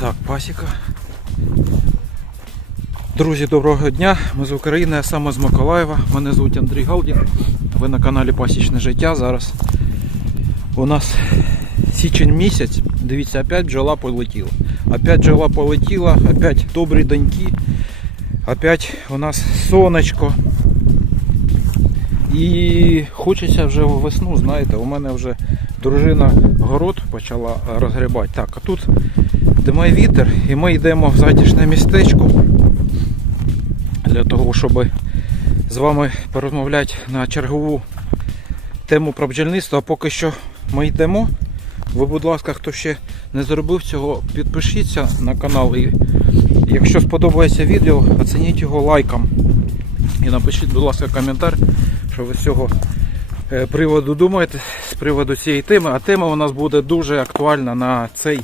Так, пасіка. Друзі, доброго дня. Ми з України, а саме з Миколаєва. Мене звуть Андрій Галдін. Ви на каналі Пасічне життя. Зараз у нас січень місяць. Дивіться, опять бджола полетіла. Опять бджола полетіла, опять добрі доньки. Опять у нас сонечко. І хочеться вже в весну, знаєте, у мене вже дружина город почала розгрібати. Так, а тут димає вітер, і ми йдемо в затишне містечко для того, щоб з вами порозмовляти на чергову тему про бджільництво. А поки що ми йдемо. Ви, будь ласка, хто ще не зробив цього, підпишіться на канал. І якщо сподобається відео, оцініть його лайком. І напишіть, будь ласка, коментар, що ви з цього е, приводу думаєте, з приводу цієї теми. А тема у нас буде дуже актуальна на цей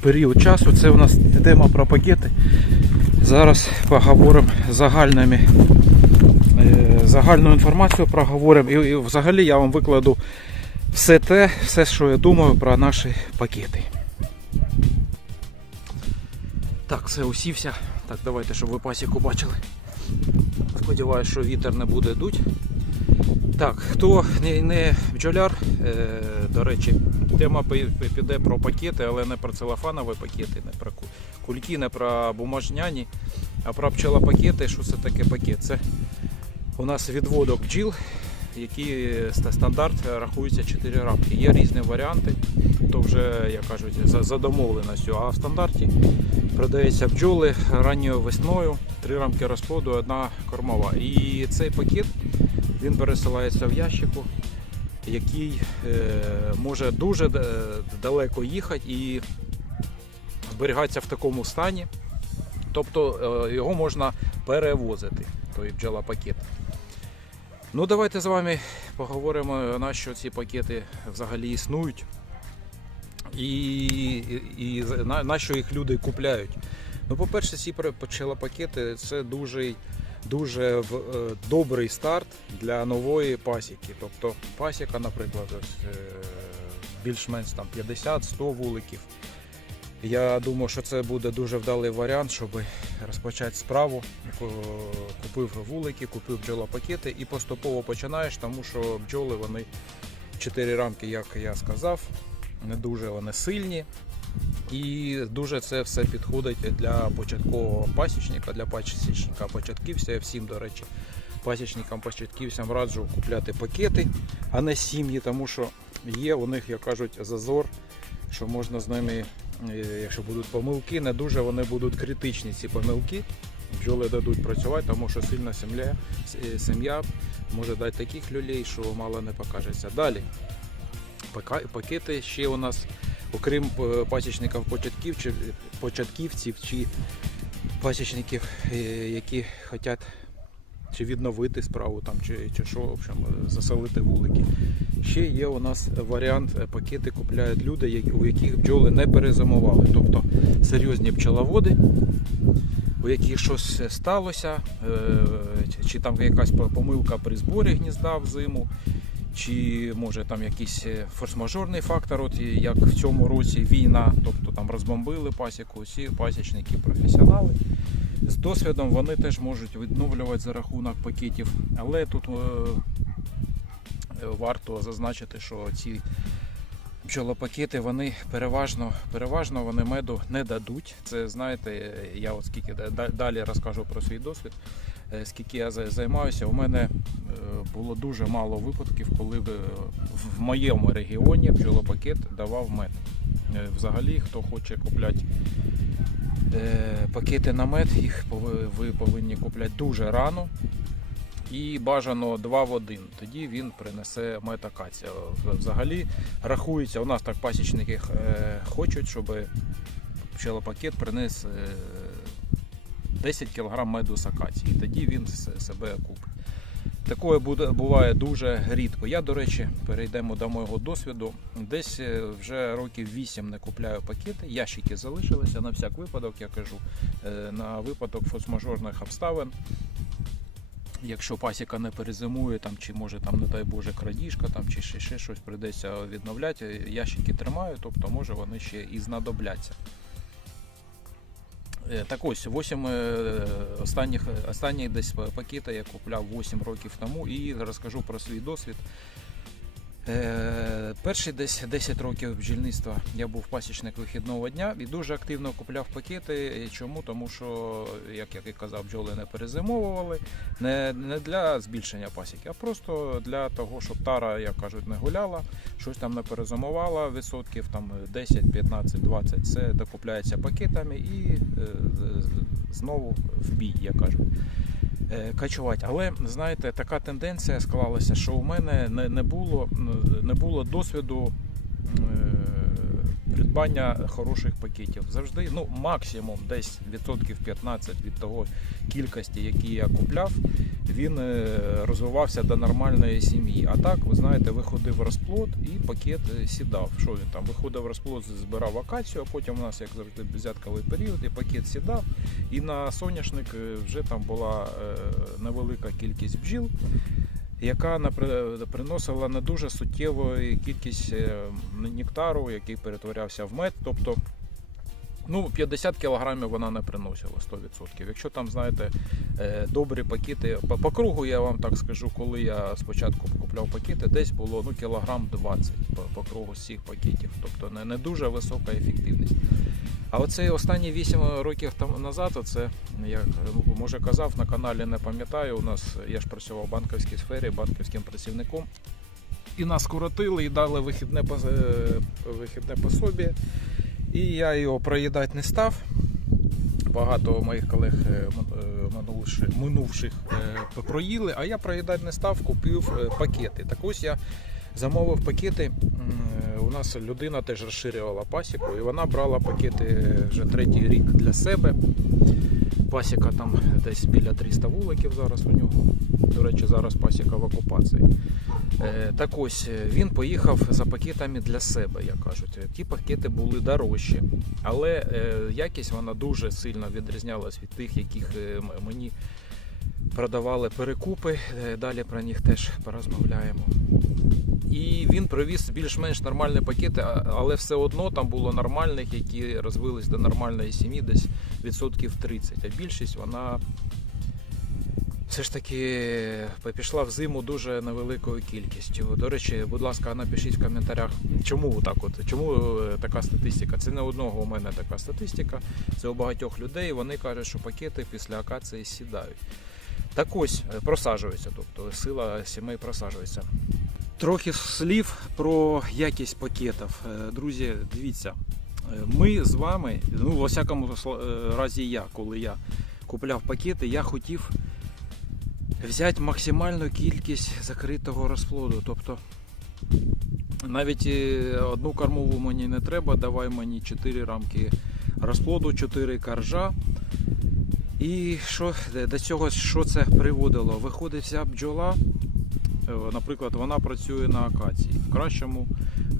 період часу. Це у нас тема про пакети. Зараз поговоримо загальними, е, загальну інформацію проговоримо. І, і взагалі я вам викладу все те, все, що я думаю про наші пакети. Так, все усівся. Так, давайте, щоб ви пасіку бачили. Сподіваюсь, що вітер не буде дуть. Так, хто не, не бджоляр, е, до речі, тема піде про пакети, але не про целофанові пакети, не про кульки, не про бумажняні, а про пчелопакети. Що це таке пакет? Це у нас відводок бджіл, ста- стандарт рахується 4 рамки. Є різні варіанти, то вже, як кажуть, за, домовленістю. А в стандарті продається бджоли ранньою весною, три рамки розплоду, одна кормова. І цей пакет він пересилається в ящику, який е, може дуже е, далеко їхати і зберігається в такому стані. Тобто е, його можна перевозити, той бджола-пакет. Ну, давайте з вами поговоримо, на що ці пакети взагалі існують і, і, на, на що їх люди купляють. Ну, по-перше, ці пчелопакети це дуже, дуже в- е, добрий старт для нової пасіки. Тобто пасіка, наприклад, е, більш-менш там 50-100 вуликів. Я думаю, що це буде дуже вдалий варіант, щоб розпочати справу. Купив вулики, купив бджолопакети і поступово починаєш, тому що бджоли вони 4 рамки, як я сказав, не дуже вони сильні. І дуже це все підходить для початкового пасічника, для пасічника початківця. Всім, до речі, пасічникам початківцям раджу купляти пакети, а не сім'ї, тому що є у них, як кажуть, зазор, що можна з ними, е, якщо будуть помилки, не дуже вони будуть критичні ці помилки. Бджоли дадуть працювати, тому що сильна сім'я, сім'я може дати таких люлей, що мало не покажеться. Далі пакети ще у нас окрім е, пасічників початківців чи пасічників, е, які хочуть чи відновити справу, там, чи, чи що, в общем, е, заселити вулики. Ще є у нас варіант, пакети купляють люди, у яких бджоли не перезимували. Тобто серйозні пчеловоди, у яких щось сталося, чи- там якась помилка при зборі гнізда взиму, чи може там якийсь е, форс-мажорний фактор, от як в цьому році війна, тобто там розбомбили пасіку, всі пасічники професіонали. З досвідом вони теж можуть відновлювати за рахунок пакетів, але тут е, е, варто зазначити, що ці бджолопакети вони переважно, переважно вони меду не дадуть. Це знаєте, я от скільки да- да- далі розкажу про свій досвід. Е, Скільки я займаюся, у мене е, було дуже мало випадків, коли в моєму регіоні бджолопакет давав мед. Е, Взагалі, хто хоче купляти пакети на мед, їх ви повинні купляти дуже рано. І бажано 2 в 1. Тоді він принесе мед акація. Взагалі рахується, у нас так пасічники хочуть, щоб пчелопакет приніс е, 10 кг меду з акації. Тоді він себе купить. Такое буває дуже рідко. Я, до речі, перейдемо до мого досвіду. Десь е, вже років 8 не купляю пакети, ящики залишилися на всяк випадок, я кажу, е, на випадок форс-мажорних обставин. Якщо пасіка не перезимує, там, чи може там, не дай Боже, крадіжка, там, чи ще, ще щось прийдеться відновляти, ящики тримаю, тобто може вони ще і знадобляться. Е, Так ось, 8 останніх, останні десь пакета я купляв 8 років тому і розкажу про свій досвід. Е, Перші десь 10 років бджільництва я був пасічник вихідного дня і дуже активно купляв пакети. Чому? Тому що, як я і казав, бджоли не перезимовували не, не для збільшення пасіки, а просто для того, щоб тара, як кажуть, не гуляла, щось там не перезимувала, відсотків там 10, 15, 20, це докупляється пакетами і е, знову в бій, як кажуть. Е, Качувати. Але знаєте, така тенденція склалася, що у мене не, було, не було досвіду е, придбання хороших пакетів. Завжди, ну, максимум десь відсотків 15 від того кількості, які я купляв, він е, розвивався до нормальної сім'ї. А так, ви знаєте, виходив розплод і пакет е, сідав. Що він там? Виходив розплод, збирав акацію, а потім у нас, як завжди, безятковий період, і пакет сідав. І на соняшник е, вже там була невелика кількість бджіл, яка приносила не дуже суттєву кількість е, нектару, який перетворявся в мед. Тобто Ну, 50 кілограмів вона не приносила 100%. Якщо там, знаєте, е, добрі пакети, по, кругу я вам так скажу, коли я спочатку купляв пакети, десь було ну, кілограм 20 по, по кругу цих пакетів. Тобто не, не дуже висока ефективність. А оце останні 8 років там назад, оце я ну, може казав на каналі, не пам'ятаю. У нас я ж працював в банківській сфері, банківським працівником. І нас скоротили і дали вихідне, е, вихідне пособі. І я його проїдати не став. Багато моїх колег е, е, минувших, е, проїли, а я проїдати не став, купив пакети. Так ось я замовив пакети. У нас людина теж розширювала пасіку, і вона брала пакети вже третій рік для себе. Пасіка там десь біля 300 вуликів зараз у нього. До речі, зараз пасіка в окупації. Е, Так ось е, він поїхав за пакетами для себе, як кажуть. Ті пакети були дорожчі, але е, якість вона дуже сильно відрізнялась від тих, яких мені продавали перекупи. Далі про них теж порозмовляємо. І він привіз більш-менш нормальні пакети, але все одно там було нормальних, які розвились до нормальної сім'ї, десь відсотків 30. А більшість вона все ж таки пішла в зиму дуже невеликою кількістю. До речі, будь ласка, напишіть в коментарях, чому так от, чому е, така статистика. Це не одного у мене така статистика, це у багатьох людей. Вони кажуть, що пакети після акації сідають. Так ось е, просаджуються, тобто сила сімей просаджується. Трохи слів про якість пакетів. Е, Друзі, дивіться, е, ми з вами, ну, во всякому е, разі я, коли я купляв пакети, я хотів взяти максимальну кількість закритого розплоду. Тобто навіть одну кормову мені не треба, давай мені 4 рамки розплоду, 4 каржа. І що до цього що це приводило? Виходить вся бджола, наприклад, вона працює на акації. В кращому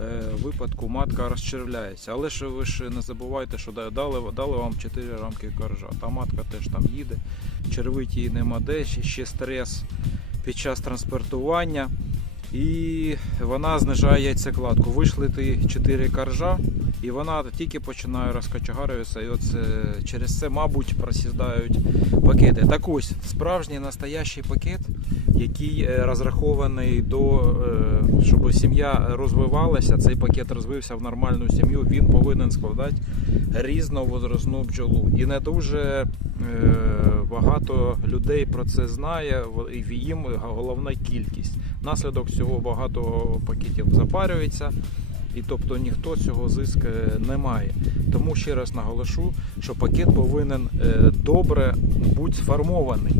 е, випадку матка розчервляється. Але ж ви ж не забувайте, що дали, дали вам 4 рамки коржа. Та матка теж там їде, червить її нема де, ще стрес під час транспортування. І вона знижає яйцекладку. Вийшли ти 4 коржа, і вона тільки починає розкачагарюватися. І от е, через це, мабуть, просідають пакети. Так ось, справжній настоящий пакет, який е, розрахований до, е, щоб сім'я розвивалася, цей пакет розвився в нормальну сім'ю, він повинен складати різновозрастну бджолу. І не дуже е, багато людей про це знає, і їм головна кількість. Наслідок цього багато пакетів запарюється. І тобто ніхто цього зиск не має. Тому ще раз наголошу, що пакет повинен е, добре бути сформований.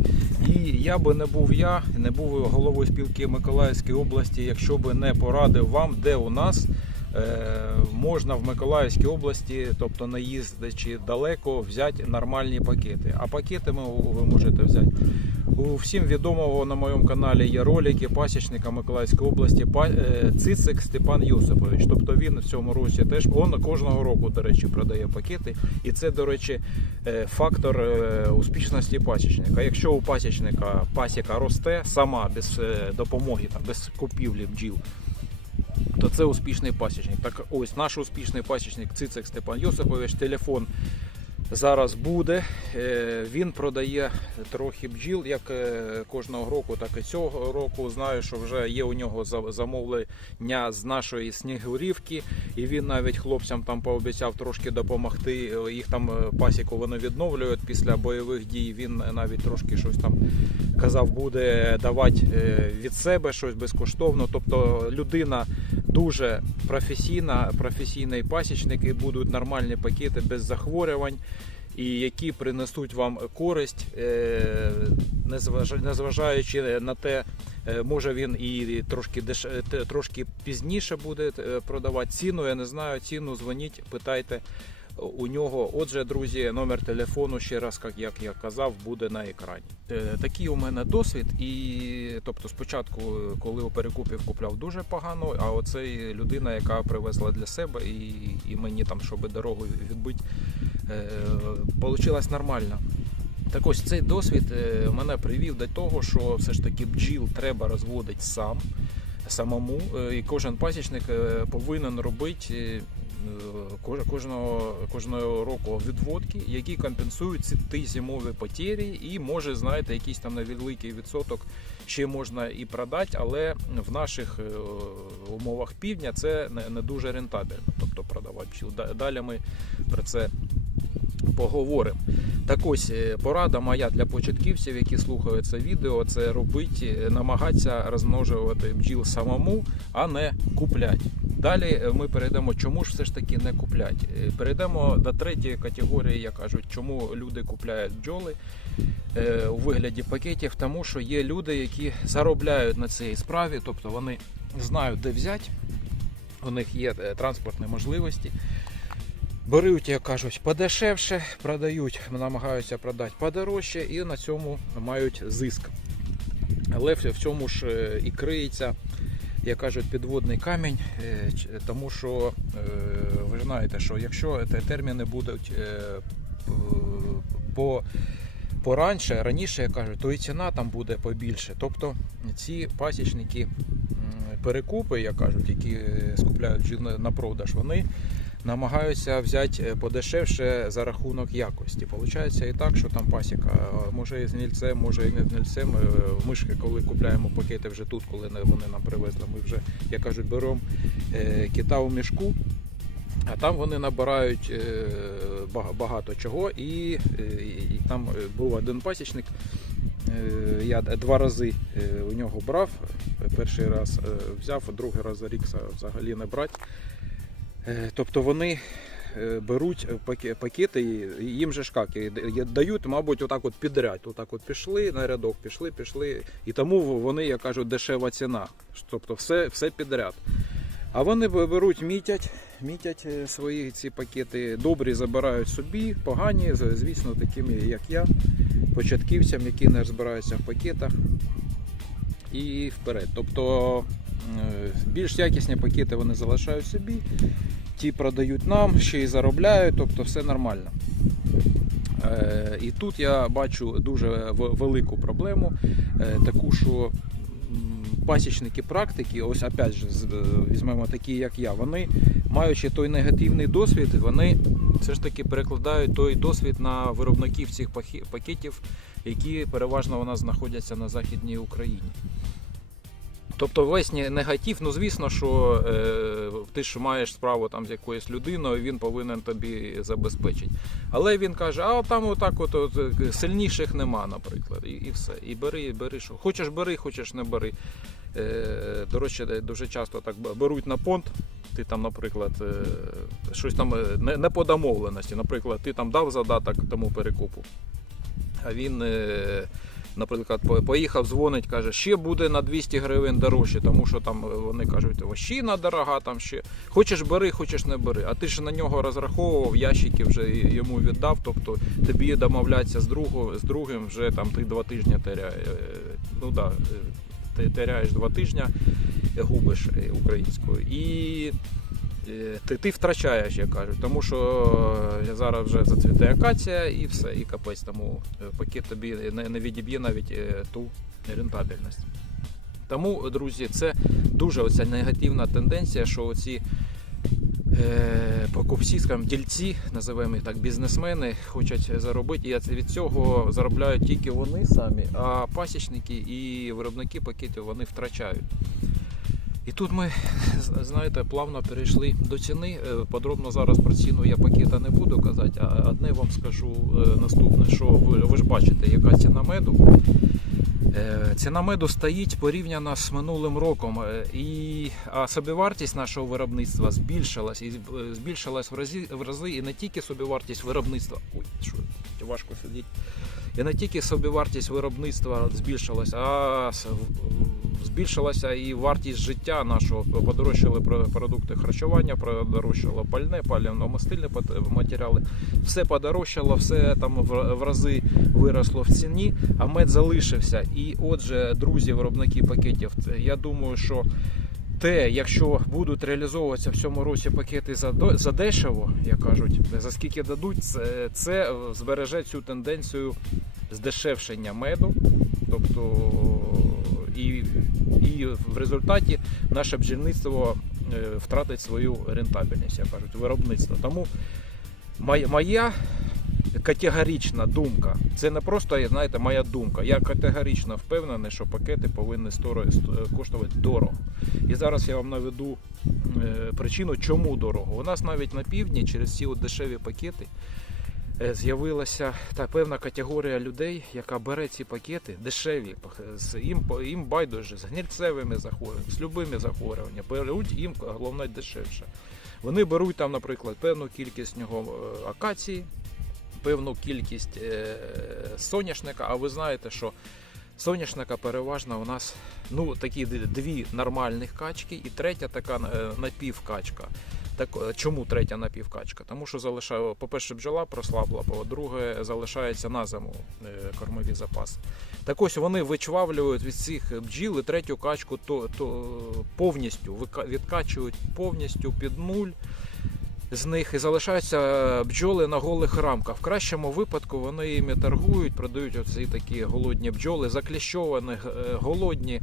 І я би не був я, не був головою спілки Миколаївської області, якщо би не порадив вам, де у нас можна в Миколаївській області, тобто не їздячи далеко, взяти нормальні пакети. А пакети ви можете взяти. У всім відомого на моєму каналі є ролики пасічника Миколаївської області е, Цицик Степан Йосипович. Тобто він в цьому році теж он кожного року, до речі, продає пакети. І це, до речі, е, фактор е, успішності пасічника. Якщо у пасічника пасіка росте сама без е, допомоги, без купівлі бджіл, то це успішний пасічник. Так ось наш успішний пасічник Цицик Степан Йосипович, телефон зараз буде. Е, Він продає трохи бджіл, як е, кожного року, так і цього року. Знаю, що вже є у нього за- замовлення з нашої снігурівки, і він навіть хлопцям там пообіцяв трошки допомогти. Їх там е, пасіку вони відновлюють після бойових дій. Він навіть трошки щось там казав, буде давати від себе щось безкоштовно. Тобто людина дуже професійна, професійний пасічник і будуть нормальні пакети без захворювань. І які принесуть вам користь, е, незважаючи на те, е, може він і трошки деш... е, трошки пізніше буде продавати ціну. Я не знаю ціну. Дзвоніть, питайте у нього. Отже, друзі, номер телефону ще раз, як, я казав, буде на екрані. Такий у мене досвід, і тобто спочатку, коли у перекупів купляв дуже погано, а оцей людина, яка привезла для себе і, і мені там, щоб дорогу відбити, получилось нормально. Так ось цей досвід е, мене привів до того, що все ж таки бджіл треба розводити сам, самому. Е, І кожен пасічник е, повинен робити е, кожного, кожного року відводки, які компенсують ці ті зимові потері, і може, знаєте, якийсь там невеликий відсоток ще можна і продати, але в наших е, умовах півдня це не дуже рентабельно, тобто продавати бджіл. Далі ми про це поговоримо. Так ось е, порада моя для початківців, які слухають це відео, це робити, е, намагатися розмножувати бджіл самому, а не купляти. Далі е, ми перейдемо, чому ж все ж таки не купляти. Е, Перейдемо до третьої категорії, як кажуть, чому люди купляють бджоли у вигляді пакетів, тому що є люди, які заробляють на цій справі, тобто вони знають, де взяти, у них є транспортні можливості. Беруть, як кажуть, подешевше, продають, намагаються продати подорожче і на цьому мають зиск. Але в цьому ж е, і криється, як кажуть, підводний камінь, е, тому що е, ви знаєте, що якщо те- терміни будуть по поранше, раніше, як кажуть, то і ціна там буде побільше. Тобто ці пасічники перекупи, як кажуть, які скупляють на продаж, вони намагаються взяти е, подешевше за рахунок якості. Получається і так, що там пасіка е, може і з гнільцем, може і не з гнільцем. Е, Мишки, коли купляємо пакети вже тут, коли вони нам привезли, ми вже, як кажуть, беремо кита у мішку. А там вони набирають багато чого, і, е, і там був один пасічник. Я два рази у нього брав. Перший раз взяв, другий раз за рік взагалі не брати. Е, Тобто вони е, беруть пакети, їм же як, дають, мабуть, отак от підряд. Отак от пішли на рядок, пішли, пішли. І тому вони, як кажуть, дешева ціна. Тобто все, все підряд. А вони беруть, мітять, мітять е, свої ці пакети, добрі забирають собі, погані, звісно, такими, як я, початківцям, які не розбираються в пакетах. І вперед. Тобто більш якісні пакети вони залишають собі, ті продають нам, ще й заробляють, тобто все нормально. Е, І тут я бачу дуже велику проблему, е, таку, що пасічники практики, ось опять же, е, візьмемо такі, як я, вони, маючи той негативний досвід, вони все ж таки перекладають той досвід на виробників цих пакетів, які переважно у нас знаходяться на Західній Україні. Тобто весь негатив, ну звісно, що е, ти ж маєш справу там з якоюсь людиною, він повинен тобі забезпечити. Але він каже, а там отак от, от сильніших нема, наприклад, і, і все. І бери, бери, що. Хочеш бери, хочеш не бери. Е, до речі, дуже часто так беруть на понт. Ти там, наприклад, е, щось там е, не, не по домовленості. Наприклад, ти там дав задаток тому перекупу. А він, е, наприклад, поїхав, дзвонить, каже, ще буде на 200 гривень дорожче, тому що там е, вони кажуть, вощина дорога, там ще. Хочеш бери, хочеш не бери. А ти ж на нього розраховував, ящики вже йому віддав, тобто тобі домовлятися з, другу, з другим вже там ти два тижні теряє. е, Ну да, е, теряєш два тижні, губиш українською. І ти, ти втрачаєш, як кажуть, тому що е, зараз вже зацвіте акація і все, і капець тому е, пакет тобі не, не відіб'є навіть е, ту рентабельність. Тому, друзі, це дуже оця негативна тенденція, що оці е, покупці, скажімо, дільці, називаємо їх так, бізнесмени, хочуть заробити. І від цього заробляють тільки вони самі, а пасічники і виробники пакетів вони втрачають. І тут ми, знаєте, плавно перейшли до ціни. Е, Подробно зараз про ціну я пакета не буду казати, а одне вам скажу е, наступне, що ви, ви ж бачите, яка ціна меду. Е, Ціна меду стоїть порівняно з минулим роком, і а собівартість нашого виробництва збільшилась і збільшилась в рази, в рази і не тільки собівартість виробництва. Ой, що важко сидіти. І не тільки собівартість виробництва збільшилась, а збільшилася і вартість життя нашого. Подорожчали продукти харчування, подорожчало пальне, паливно-мастильні матеріали. Все подорожчало, все там в рази виросло в ціні, а мед залишився. І отже, друзі, виробники пакетів, я думаю, що те, якщо будуть реалізовуватися в цьому році пакети за, дешево, як кажуть, за скільки дадуть, це, збереже цю тенденцію здешевшення меду. Тобто і, і в результаті наше бджільництво е, втратить свою рентабельність, як кажуть, виробництво. Тому моя, моя категорична думка, це не просто знаєте, моя думка. Я категорично впевнений, що пакети повинні коштувати дорого. І зараз я вам наведу е, причину, чому дорого. У нас навіть на півдні через ці от дешеві пакети е, з'явилася та певна категорія людей, яка бере ці пакети дешеві, з їм, їм байдуже, з гнільцевими захворюваннями, з любими захворюваннями, беруть їм головне дешевше. Вони беруть там, наприклад, певну кількість нього е, акації, певну кількість е, соняшника, а ви знаєте, що соняшника переважно у нас ну, такі дві нормальних качки і третя така е, напівкачка. Так, е, чому третя напівкачка? Тому що залишає, по-перше, бджола прослабла, по-друге, залишається на зиму кормові запаси. Так ось вони вичвавлюють від цих бджіл і третю качку то, то повністю відкачують повністю під нуль з них і залишаються бджоли на голих рамках. В кращому випадку вони їми торгують, продають оці такі голодні бджоли, закліщовані, е, голодні.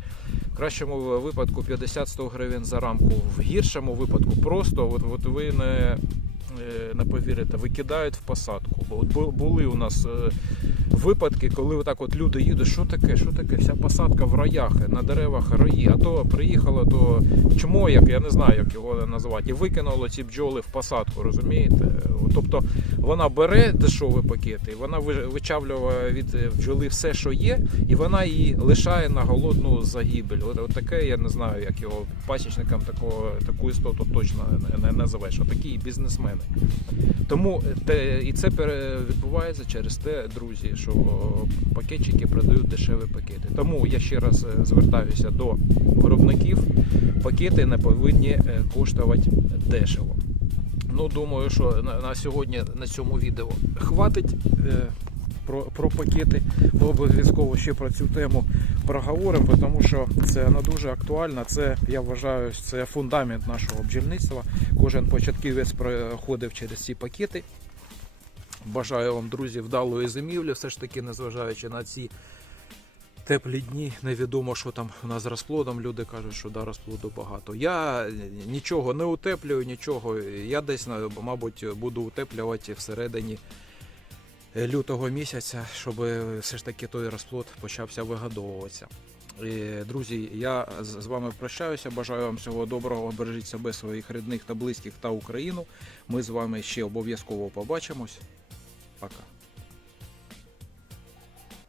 В кращому випадку 50-100 гривень за рамку. В гіршому випадку просто от, от ви не, е, не повірите, викидають в посадку. Бо от бу- були у нас е, випадки, коли отак от люди їдуть, що таке, що таке, вся посадка в роях, на деревах рої, а то приїхало то чмо, як я не знаю, як його називати, і викинуло ці бджоли в посадку, розумієте? Тобто вона бере дешеві пакети, вона ви- вичавлює від е, бджоли все, що є, і вона її лишає на голодну загибель. От, от таке, я не знаю, як його пасічникам такого, таку істоту точно не, не називаєш. Отакі бізнесмени. Тому е, те, і це відбувається через те, друзі, що пакетчики продають дешеві пакети. Тому я ще раз е, звертаюся до виробників. Пакети не повинні е, коштувати дешево. Ну, думаю, що на, на сьогодні на цьому відео хватить про, про пакети. Ми обов'язково ще про цю тему проговоримо, тому що це вона дуже актуальна. Це я вважаю, це фундамент нашого бджільництва. Кожен початківець проходив через ці пакети. Бажаю вам, друзі, вдалої зимівлі, все ж таки, незважаючи на ці теплі дні, невідомо, що там у нас з розплодом. Люди кажуть, що да, розплоду багато. Я нічого не утеплюю, нічого. Я десь, мабуть, буду утеплювати всередині лютого місяця, щоб все ж таки той розплод почався вигадовуватися. Друзі, я з вами прощаюся. Бажаю вам всього доброго. Бережіть себе, своїх рідних та близьких та Україну. Ми з вами ще обов'язково побачимось. Пока.